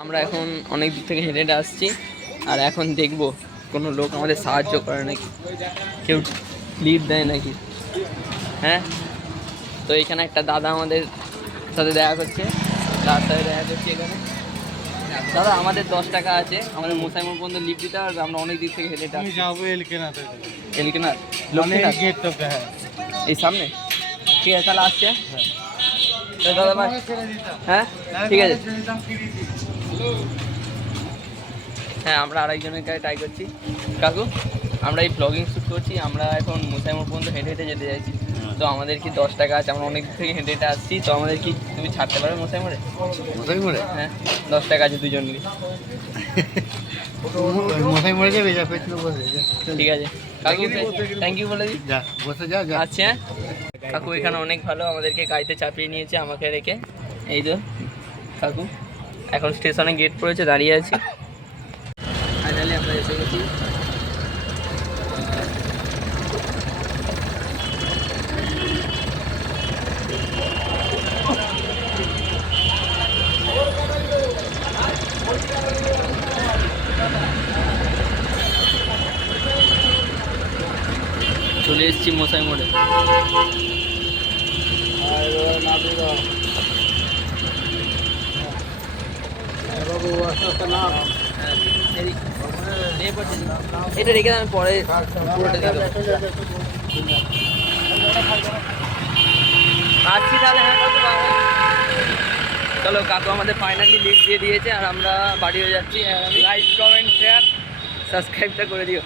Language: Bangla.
আমরা এখন অনেক দূর থেকে হেঁটে হেঁটে আসছি আর এখন দেখব কোনো লোক আমাদের সাহায্য করে নাকি, কেউ লিড দেয় নাকি। হ্যাঁ, তো এখানে একটা দাদা আমাদের সাথে দেখা করছে, তার সাথে দেখা করছি এখানে। দাদা, আমাদের 10 টাকা আছে, আমাদের মোসাইমোর পর্যন্ত লিফট দিতে পারবে? আমরা অনেক দিক থেকে হেঁটে আমি যাবো এলকেনাতে। এলকেনাথ মানে গেট তো হ্যাঁ, এই সামনে। ঠিক আছে, তাহলে আসছে। তো দাদা ভাই, হ্যাঁ ঠিক আছে। হ্যাঁ, আমরা আরেকজনের কাছে ট্রাই করছি। কাকু, আমরা এই ব্লগিং শ্যুট করছি, আমরা এখন মোসাইমোর পর্যন্ত হেঁটে হেঁটে যেতে চাইছি। তো আমাদের কি 10 টাকা আছে? আমরা অনেক দূর থেকে হেঁটে হেঁটে আসছি, তো আমাদের কি তুমি ছাড়তে পারবে মোসাইমোড়ে? মোসাইমোড়ে হ্যাঁ, 10 টাকা আছে দুজনকে। মোসাইমোড়ে যাবে, যা পেছনে বসে যা। ঠিক আছে কাকু, থ্যাংক ইউ বলে দিই। যা বসে যা যা। আচ্ছা, কাকু এখানে অনেক ভালো, আমাদেরকে গাড়িতে চাপিয়ে নিয়েছে আমাকে রেখে। এই তো কাকু, এখন স্টেশনে গেট পড়েছে, দাঁড়িয়ে আছি। ফাইনালি আমরা এসে গেছি। চলে এসেছি মশাই মোড়ে। এটা রেখে আমি পরে পুরোটা দিয়ে দেবো। আসছি তাহলে। হ্যাঁ কাকু, চলো কাকু আমাদের ফাইনালি লিফট দিয়ে দিয়েছে আর আমরা বাড়ি হয়ে যাচ্ছি। লাইক, কমেন্ট, শেয়ার, সাবস্ক্রাইবটা করে দিও।